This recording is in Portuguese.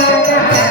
Música